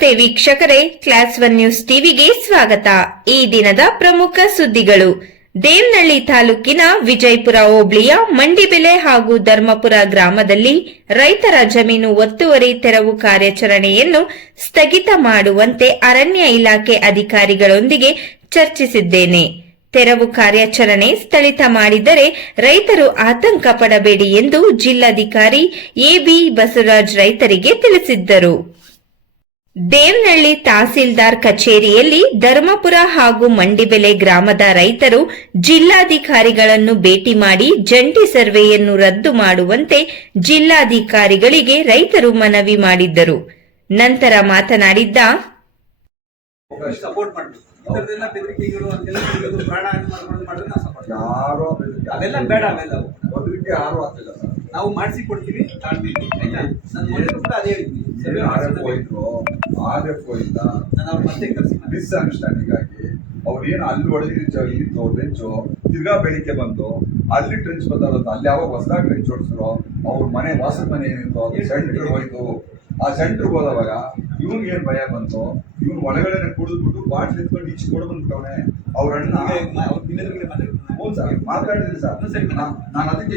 ವೀಕ್ಷಕರೇ, class 1 news ಟಿವಿಗೆ ಸ್ವಾಗತ. ಈ ದಿನದ ಪ್ರಮುಖ ಸುದ್ದಿಗಳು. ದೇವನಹಳ್ಳಿ ತಾಲೂಕಿನ ವಿಜಯಪುರ ಹೋಬಳಿಯ ಮಂಡಿಬೆಲೆ ಹಾಗೂ ಧರ್ಮಪುರ ಗ್ರಾಮದಲ್ಲಿ ರೈತರ ಜಮೀನು ಒತ್ತುವರಿ ತೆರವು ಕಾರ್ಯಾಚರಣೆಯನ್ನು ಸ್ಥಗಿತ ಮಾಡುವಂತೆ ಅರಣ್ಯ ಇಲಾಖೆ ಅಧಿಕಾರಿಗಳೊಂದಿಗೆ ಚರ್ಚಿಸಿದ್ದೇನೆ. ತೆರವು ಕಾರ್ಯಾಚರಣೆ ಸ್ಥಗಿತ ಮಾಡಿದರೆ ರೈತರು ಆತಂಕ ಪಡಬೇಡಿ ಎಂದು ಜಿಲ್ಲಾಧಿಕಾರಿ ಎಬಿ ಬಸವರಾಜ್ ರೈತರಿಗೆ ತಿಳಿಸಿದ್ದರು. ದೇವನಹಳ್ಳಿ ತಹಸೀಲ್ದಾರ್ ಕಚೇರಿಯಲ್ಲಿ ಧರ್ಮಪುರ ಹಾಗೂ ಮಂಡಿಬೆಲೆ ಗ್ರಾಮದ ರೈತರು ಜಿಲ್ಲಾಧಿಕಾರಿಗಳನ್ನು ಭೇಟಿ ಮಾಡಿ ಜಂಟಿ ಸರ್ವೆಯನ್ನು ರದ್ದು ಮಾಡುವಂತೆ ಜಿಲ್ಲಾಧಿಕಾರಿಗಳಿಗೆ ರೈತರು ಮನವಿ ಮಾಡಿದ್ದರು. ನಂತರ ಮಾತನಾಡಿದ್ದ ನಾವು ಮಾಡಿಸಿ ಕೊಡ್ತೀವಿ. ಮಿಸ್ಅಂಡರ್ಸ್ಟ್ಯಾಂಡಿಂಗ್ ಆಗಿ ಅವ್ರು ಏನು ಅಲ್ಲಿ ಹೊಡೆದಿದ್ದು ಟ್ರೆಂಚು ತಿರ್ಗಾ ಬೆಳಿಗ್ಗೆ ಬಂದು ಅಲ್ಲಿ ಟ್ರೆಂಚ್ ಬಂದಾರಂತ ಅಲ್ಲಿ ಯಾವಾಗ ಹೊಸದಾಗಿ ಟ್ರೆಂಚ್ ಹೊಡಿಸಿರೋ ಅವ್ರ ಮನೆ ವಾಸದ ಮನೆ ಏನಿತ್ತು ಅದು ಸೆಂಟ್ರ್ ಹೋಯ್ತು. ಆ ಸೆಂಟ್ರಿಗೆ ಹೋದವಾಗ ಇವ್ನಿಗೆ ಏನ್ ಭಯ ಬಂತು, ಇವ್ನು ಒಳಗಡೆ ಕುಡಿದ್ಬಿಟ್ಟು ಬಾಟ್ಲಿ ಎತ್ಕೊಂಡು ಈಚೆ ಕೊಡು ಬಂದ್ಬಿಟ್ಟವನೆ. ಅವ್ರ ಅಣ್ಣ ಮಾತಾಡಿದ್ರಿ ಸರ್, ನಾನು ಅದಕ್ಕೆ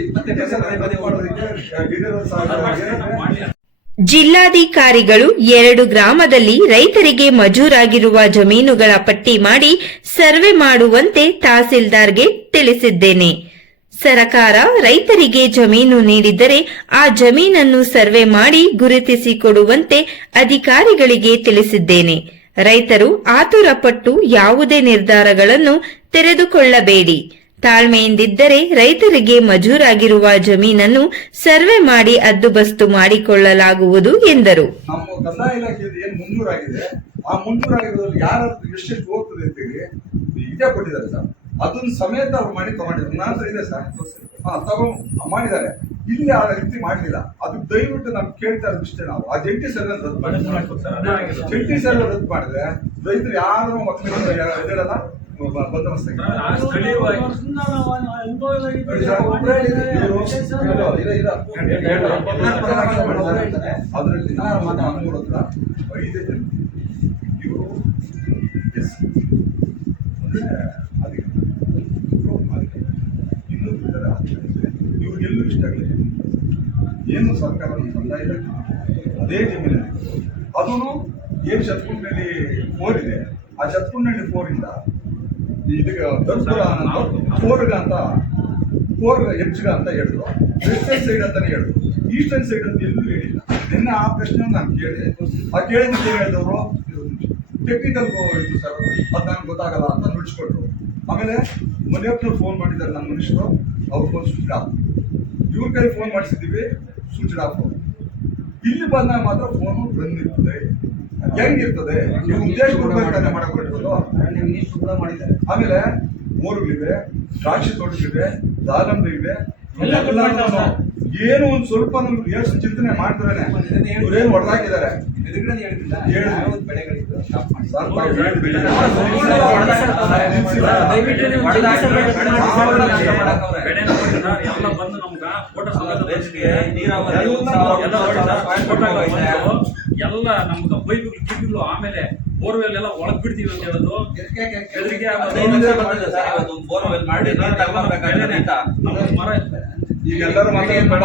ಜಿಲ್ಲಾಧಿಕಾರಿಗಳು 2 ಗ್ರಾಮದಲ್ಲಿ ರೈತರಿಗೆ ಮಂಜೂರಾಗಿರುವ ಜಮೀನುಗಳ ಪಟ್ಟಿ ಮಾಡಿ ಸರ್ವೆ ಮಾಡುವಂತೆ ತಹಸೀಲ್ದಾರ್ಗೆ ತಿಳಿಸಿದ್ದೇನೆ. ಸರ್ಕಾರ ರೈತರಿಗೆ ಜಮೀನು ನೀಡಿದ್ದರೆ ಆ ಜಮೀನನ್ನು ಸರ್ವೆ ಮಾಡಿ ಗುರುತಿಸಿ ಕೊಡುವಂತೆ ಅಧಿಕಾರಿಗಳಿಗೆ ತಿಳಿಸಿದ್ದೇನೆ. ರೈತರು ಆತುರಪಟ್ಟು ಯಾವುದೇ ನಿರ್ಧಾರಗಳನ್ನು ತೆಗೆದುಕೊಳ್ಳಬೇಡಿ. ತಾಳ್ಮೆಯಿಂದಿದ್ದರೆ ರೈತರಿಗೆ ಮಂಜೂರಾಗಿರುವ ಜಮೀನನ್ನು ಸರ್ವೆ ಮಾಡಿ ಹದ್ದುಬಸ್ತು ಮಾಡಿಕೊಳ್ಳಲಾಗುವುದು ಎಂದರು. ನಮ್ಮ ಕಂದಾಯ ಇಲಾಖೆಯಲ್ಲಿ ಏನು ಮಂಜೂರಾಗಿದೆ ಆ ಮಂಜೂರಾಗಿರೋದ್ರಲ್ಲಿ ಯಾರು ಎಷ್ಟು ಹೋಗ್ತದೆ ಅಂತೇಳಿ ಇದೇ ಕೊಟ್ಟಿದ್ದಾರೆ ಸರ್. ಅದನ್ನ ಸಮೇತ ಅವ್ರು ಮಾಡಿ ತಗೊಂಡಿದ್ದಾರೆ. ನನ್ನ ಇದೆ ಸರ್, ತಗೊಂಡು ಮಾಡಿದ್ದಾರೆ. ಇಲ್ಲಿ ಆ ರೀತಿ ಮಾಡಲಿಲ್ಲ. ಅದು ದಯವಿಟ್ಟು ನಮ್ಗೆ ಕೇಳ್ತಾ ಇರೋದು ಇಷ್ಟೇ, ನಾವು ಆ ಜಂಟಿ ಸರ್ವೆ ರದ್ದು ಮಾಡಿ. ಜಂಟಿ ಸರ್ವೆ ರದ್ದು ಮಾಡಿದ್ರೆ ರೈತರು ಯಾರು ಹೇಳಲ್ಲ ಬಂದೋಬಸ್ತ್ ಅದರಲ್ಲಿ ನಮ್ಮೂರ ಹತ್ರ 5 ಜನ ಇವರು ಇನ್ನೂ ಇವ್ರಿಗೆಲ್ಲೂ ಇಷ್ಟ ಆಗಲಿಲ್ಲ. ಏನು ಸರ್ಕಾರ ಕಂದಾಯ ಅದೇ ಜಮೀನಲ್ಲಿ ಅದೂ ಏನು ಶತ್ರುನಲ್ಲಿ 4 ಇದೆ. ಆ ಶತ್ರುನಲ್ಲಿ 4 ಇಂದ ಇದಕ್ಕೆ ಧರ್ಮಪುರ 4 ಅಂತ 4 ಹೆಜ್ಗ ಅಂತ ಹೇಳಿದ್ರು. ವೆಸ್ಟರ್ನ್ ಸೈಡ್ ಅಂತಾನೆ ಹೇಳಿದ್ರು. ಈಸ್ಟರ್ನ್ ಸೈಡ್ ಅಂತ ಎಲ್ಲೂ ಹೇಳಿಲ್ಲ. ನಿನ್ನೆ ಆ ಪ್ರಶ್ನೆ ನಾನು ಕೇಳಿದೆ. ಆ ಕೇಳಿದ್ದಕ್ಕೆ ಏನು ಹೇಳಿದವರು, ಟೆಕ್ನಿಕಲ್ ಇತ್ತು ಸರ್, ಅದು ನನಗೆ ಗೊತ್ತಾಗಲ್ಲ ಅಂತ ನುಡಿಸ್ಕೊಟ್ರು. ಆಮೇಲೆ ಮನೆಯವ್ರನ್ನ ಫೋನ್ ಮಾಡಿದ್ದಾರೆ ನಮ್ಮ ಮನುಷ್ಯರು, ಅವ್ರ ಫೋನ್ ಸ್ವಿಚ್ ಆಫ್. ಇವ್ರ ಕೈ ಫೋನ್ ಮಾಡಿಸಿದ್ದೀವಿ, ಸ್ವಿಚ್ ಆಫ್. ಇಲ್ಲಿ ಬಂದಾಗ ಮಾತ್ರ ಫೋನು ಬಂದಿರ್ತದೆ. ಹೆಂಗಿರ್ತದೆ ಉದ್ದೇಶ ಮಾಡಕೊಟ್ಟಿರೋದು. ಆಮೇಲೆ ಬೋರ್ಗಳಿವೆ, ದ್ರಾಕ್ಷಿ ತೋಟಗಳಿವೆ, ದಾಳಂಬ್ರಿವೆ, ಏನು ಒಂದ್ ಸ್ವಲ್ಪ ಎಷ್ಟು ಚಿಂತನೆ ಮಾಡ್ತಾರೆ. ಇವ್ರೇನು ಹೊಡೆದಾಕಿದ್ದಾರೆ. ಎಲ್ಲ ನಮ್ಗೆ ಪೈಪ್ ಕಿಡ್ಗಳು ಆಮೇಲೆ ಬೋರ್ವೆಲ್ ಎಲ್ಲ ಒಳಗ್ ಬಿಡ್ತೀವಿ ಅಂತ ಹೇಳೋದು ಬೋರ್ವೆಲ್ ಮಾಡಿ ಈಗೆಲ್ಲರೂ ಮಾತಾಡ.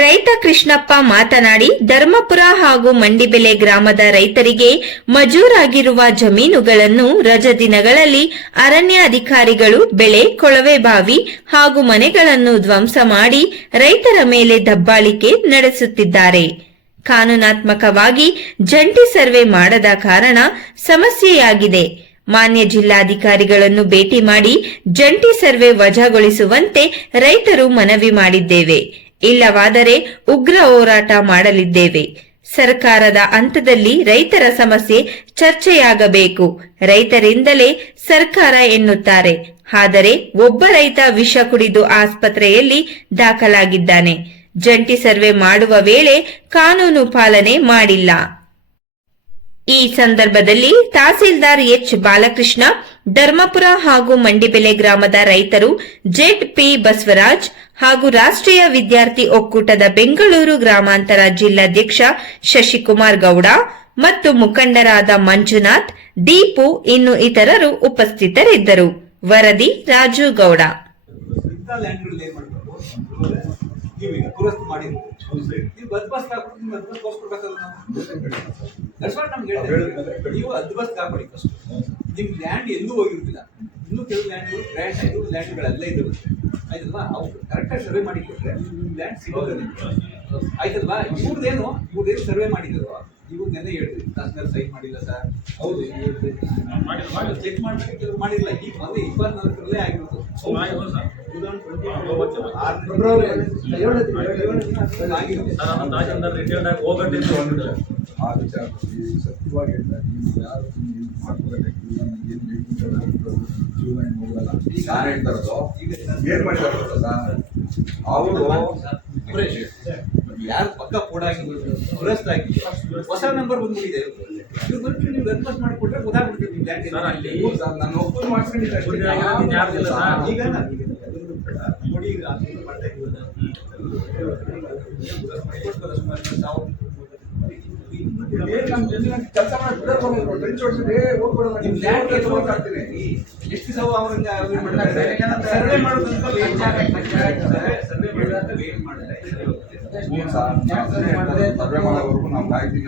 ರೈತ ಕೃಷ್ಣಪ್ಪ ಮಾತನಾಡಿ, ಧರ್ಮಪುರ ಹಾಗೂ ಮಂಡಿಬೆಲೆ ಗ್ರಾಮದ ರೈತರಿಗೆ ಮಂಜೂರಾಗಿರುವ ಜಮೀನುಗಳನ್ನು ರಜಾ ದಿನಗಳಲ್ಲಿ ಅರಣ್ಯ ಅಧಿಕಾರಿಗಳು ಬೆಳೆ, ಕೊಳವೆ ಬಾವಿ ಹಾಗೂ ಮನೆಗಳನ್ನು ಧ್ವಂಸ ಮಾಡಿ ರೈತರ ಮೇಲೆ ದಬ್ಬಾಳಿಕೆ ನಡೆಸುತ್ತಿದ್ದಾರೆ. ಕಾನೂನಾತ್ಮಕವಾಗಿ ಜಂಟಿ ಸರ್ವೆ ಮಾಡದ ಕಾರಣ ಸಮಸ್ಯೆಯಾಗಿದೆ. ಮಾನ್ಯ ಜಿಲ್ಲಾಧಿಕಾರಿಗಳನ್ನು ಭೇಟಿ ಮಾಡಿ ಜಂಟಿ ಸರ್ವೆ ವಜಾಗೊಳಿಸುವಂತೆ ರೈತರು ಮನವಿ ಮಾಡಿದ್ದೇವೆ. ಇಲ್ಲವಾದರೆ ಉಗ್ರ ಹೋರಾಟ ಮಾಡಲಿದ್ದೇವೆ. ಸರ್ಕಾರದ ಹಂತದಲ್ಲಿ ರೈತರ ಸಮಸ್ಯೆ ಚರ್ಚೆಯಾಗಬೇಕು. ರೈತರಿಂದಲೇ ಸರ್ಕಾರ ಎನ್ನುತ್ತಾರೆ. ಆದರೆ ಒಬ್ಬ ರೈತ ವಿಷ ಕುಡಿದು ಆಸ್ಪತ್ರೆಯಲ್ಲಿ ದಾಖಲಾಗಿದ್ದಾನೆ. ಜಂಟಿ ಸರ್ವೆ ಮಾಡುವ ವೇಳೆ ಕಾನೂನು ಪಾಲನೆ ಮಾಡಿಲ್ಲ. ಈ ಸಂದರ್ಭದಲ್ಲಿ ತಹಸೀಲ್ದಾರ್ ಎಚ್ ಬಾಲಕೃಷ್ಣ, ಧರ್ಮಪುರ ಹಾಗೂ ಮಂಡಿಬೆಲೆ ಗ್ರಾಮದ ರೈತರು ಜೆಡ್ ಪಿ ಬಸವರಾಜ್ ಹಾಗೂ ರಾಷ್ಟ್ರೀಯ ವಿದ್ಯಾರ್ಥಿ ಒಕ್ಕೂಟದ ಬೆಂಗಳೂರು ಗ್ರಾಮಾಂತರ ಜಿಲ್ಲಾಧ್ಯಕ್ಷ ಶಶಿಕುಮಾರ್ ಗೌಡ ಮತ್ತು ಮುಖಂಡರಾದ ಮಂಜುನಾಥ್, ದೀಪು ಇನ್ನು ಇತರರು ಉಪಸ್ಥಿತರಿದ್ದರು. ವರದಿ ರಾಜು ಗೌಡ. ಇಂಥ ಲ್ಯಾಂಡ್ಗಳು ಏನ್ ಮಾಡ್ಬೇಕು ನೀವೀಗ ದುರಸ್ತಿ ಮಾಡಿದ್ರು ನೀವು ಅದ್ಬಸ್ತ್ ಹಾಕ್ಬಿಟ್ಟು ನೀವು ಅದ್ಬಸ್ತ್ ತೋರಿಸ್ಕೊಡ್ಬೇಕಲ್ಲ ನಾವು ದಟ್ಸ್ ನಮ್ಗೆ ಹೇಳ್ತಾರೆ ನೀವು ಅದ್ಬಸ್ತ್ ಹಾಕ್ಬಿಡಿ ಫಸ್ಟ್ ನಿಮ್ ಲ್ಯಾಂಡ್ ಎಲ್ಲೂ ಹೋಗಿರ್ತಿಲ್ಲ ಇನ್ನೂ ಕೆಲವು ಲ್ಯಾಂಡ್ಗಳು ಗ್ರ್ಯಾಂಡ್ ಆಗಿ ಲ್ಯಾಂಡ್ಗಳೆಲ್ಲ ಇರುತ್ತೆ ಆಯ್ತಲ್ವಾ ಅವ್ರು ಕರೆಕ್ಟಾಗಿ ಸರ್ವೆ ಮಾಡಿ ಕೊಟ್ರೆ ಲ್ಯಾಂಡ್ ಸಿಗೋದು ಆಯ್ತಲ್ವಾ ಇವ್ರದ್ದೇನು ಸರ್ವೆ ಮಾಡಿದ್ರು ಇವ್ರು ನೆನ್ನೆ ಹೇಳ್ತೀವಿ ತಹಸೀಲ್ದಾರ್ ಸೈನ್ ಮಾಡಿಲ್ಲ ಸರ್ ಹೌದು ಚೆಕ್ ಮಾಡ್ಬೇಕು ಕೆಲವರು ಮಾಡಿಲ್ಲ ಈಗ ಮೊದಲು 24ರಲ್ಲೇ ಆಗಿರೋದು ಆ ವಿಚಾರದಲ್ಲಿ ಸತ್ಯವಾಗಿ ಹೇಳ್ತಾರೆ ನೀವು ಯಾರು ಜೀವನ ಹೋಗಲ್ಲ ನಾನು ಹೇಳ್ತಾ ಇರೋದು ಏನ್ ಮಾಡಿದಾರ ಅವರು ಯಾರು ಪಕ್ಕ ಕೊಡಾಗಿ ದುರಸ್ತಾಗಿ ಹೊಸ ನಂಬರ್ ಬಂದ್ಬಿಟ್ಟಿದೆ ಇವ್ರು ಬಂದು ನೀವು ರೆಕ್ವೆಸ್ಟ್ ಮಾಡಿಕೊಟ್ರೆ ಗೊತ್ತಾಗ್ಬಿಡ್ತೀವಿ ನೀವು ಲ್ಯಾಂಡ್ ನಾನು ಒಪ್ಪಂದ ಮಾಡ್ಕೊಂಡಿದ್ದೆ ಈಗ ನೋಡಿ ಈಗ ಮಾಡ್ತಾ ಇದ್ದೀವಿ ಕೆಲಸ ಮಾಡಿ ಎಷ್ಟು ದಿವಸ ಅವ್ರಂಗ ಸರ್ವೆ ಮಾಡೋದಂತ ವೇಟ್ ಮಾಡಿದ್ರೆ ಸರ್ವೆ ಮಾಡೋವರೆಗೂ ನಾವು ಕಾಯ್ತೀವಿ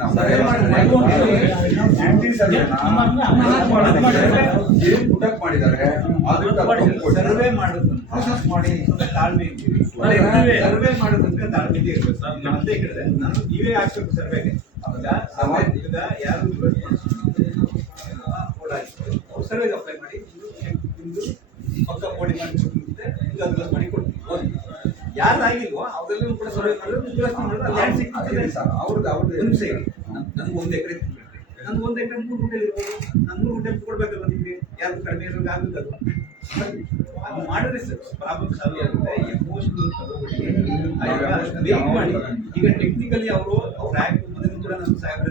ಏನ್ ಪುಟಕ್ ಮಾಡಿದ್ದಾರೆ ಸರ್ವೆ ಮಾಡೋದು ಪ್ರೊಸೆಸ್ ಮಾಡಿ ತಾಳ್ಮೆ ಸರ್ವೆ ಮಾಡೋದಂದ್ರೆ ತಾಳ್ಮೆ ಇರ್ಬೇಕು ಸರ್ ನಮ್ಮದೇ ಕಡೆ ನಾನು ನೀವೇ ಹಾಕ್ಬೇಕು ಸರ್ವೆಗೆ ಈಗ ಯಾರು ಅವ್ರು ಸರ್ವೆಗೆ ಅಪ್ಲೈ ಮಾಡಿ ನಿಮ್ದು ಪಕ್ಕ ಕೋಡಿ ಮಾಡಿ ಕೊಟ್ಟಿರುತ್ತೆ ಇದು ಅದ್ಭುತ ಮಾಡಿ ಕೊಡ್ತೀವಿ ಯಾರಾಗಿಲ್ವೋ ಅವರೆಲ್ಲರೂ ಕೂಡ ಸರ್ವೆ ಮಾಡಿದ್ರೆ ದುರಸ್ತಿ ಮಾಡಿದ್ರೆ ಲ್ಯಾಂಡ್ ಸಿಗ್ತದೆ ಸರ್ ಅವ್ರದ್ದು ಒಂದು ಸೈಡ್ ನನಗೆ 1 ಎಕರೆ ನನ್ಗೆ 1 ಎಕರೆ 3 ಗುಂಟೆ ಇರ್ಬೋದು ನಾನು 3 ಗುಂಟೆ ಕೊಡ್ಬೇಕಲ್ಲ ನಿಮಗೆ ಯಾರು ಕಡಿಮೆ ಇರೋದು ಆಗುತ್ತಲ್ಲ ಮಾಡಿದ್ರೆ ಪ್ರಾಬ್ಲಮ್ ಸಾಲ್ವ್ ಆಗುತ್ತೆ ಎಮೋಷನಲ್ ವೇಟ್ ಮಾಡಿ ಈಗ ಟೆಕ್ನಿಕಲಿ ಅವ್ರ ಆಕ್ಟ್ ಮೊದಲು ಕೂಡ ನಮ್ಮ ಸಾಹೇಬ್ರ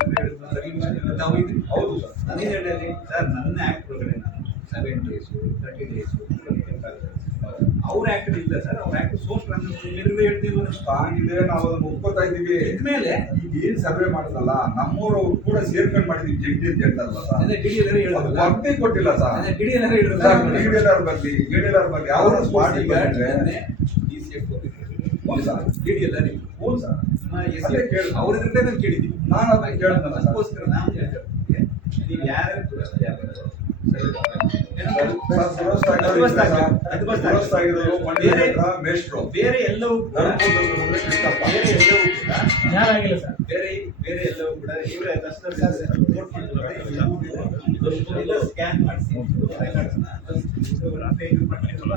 ತಾವು ಇದ್ರಿ ಹೌದು ಸರ್ ನಾನೇನು ಹೇಳಿದ್ರಿ ಸರ್ ನನ್ನ ಆಕ್ಟ್ ಒಳಗಡೆ ನಾನು 7 days 30 days ಅವ್ರ ಆಕ್ಟ್ ಇಲ್ಲ ಸರ್ ಅವ್ರ ಆಕ್ಟ್ ಸೋರ್ಸ್ ಹೇಳ್ತೀವಿ ಸ್ಟ್ರಾಂಗ್ ಇದೆ ನಾವು ಅದನ್ನ ಒಪ್ಕೋತಾ ಇದೀವಿ ಇದ್ಮೇಲೆ ಈಗ ಏನ್ ಸರ್ವೆ ಮಾಡೋದಲ್ಲ ನಮ್ಮೂರು ಕೂಡ ಸೇರ್ಕೊಂಡು ಮಾಡಿದೀವಿ ಜಡ್ಡಿ ಅಂತ ಹೇಳ್ತಾರಲ್ಲ ಸರ್ ವರದಿ ಕೊಟ್ಟಿಲ್ಲ ಸರ್ ಡಿಡಿಎಲ್ಆರ್ ಬಗ್ಗೆ ಯಾವ ಸ್ಪಾಟ್ ಡಿಡಿಎಲ್ಆರ್ ಹ್ಞೂ ಸರ್ ಅವ್ರ ಎದುರುಗಡೆ ನಾನು ಕೇಳಿದ್ದೀವಿ ನಾನು ಅದನ್ನ ಕೇಳಿದ್ನಲ್ಲ ಸರ್ ಅದಕ್ಕೋಸ್ಕರ ನಾನು ಹೇಳ್ತೇನೆ ನೀವು ಯಾರು ಬೇರೆ ಎಲ್ಲವೂ ಕೂಡ ಇವರೇ ಸ್ಕ್ಯಾನ್ ಮಾಡಿಸಿ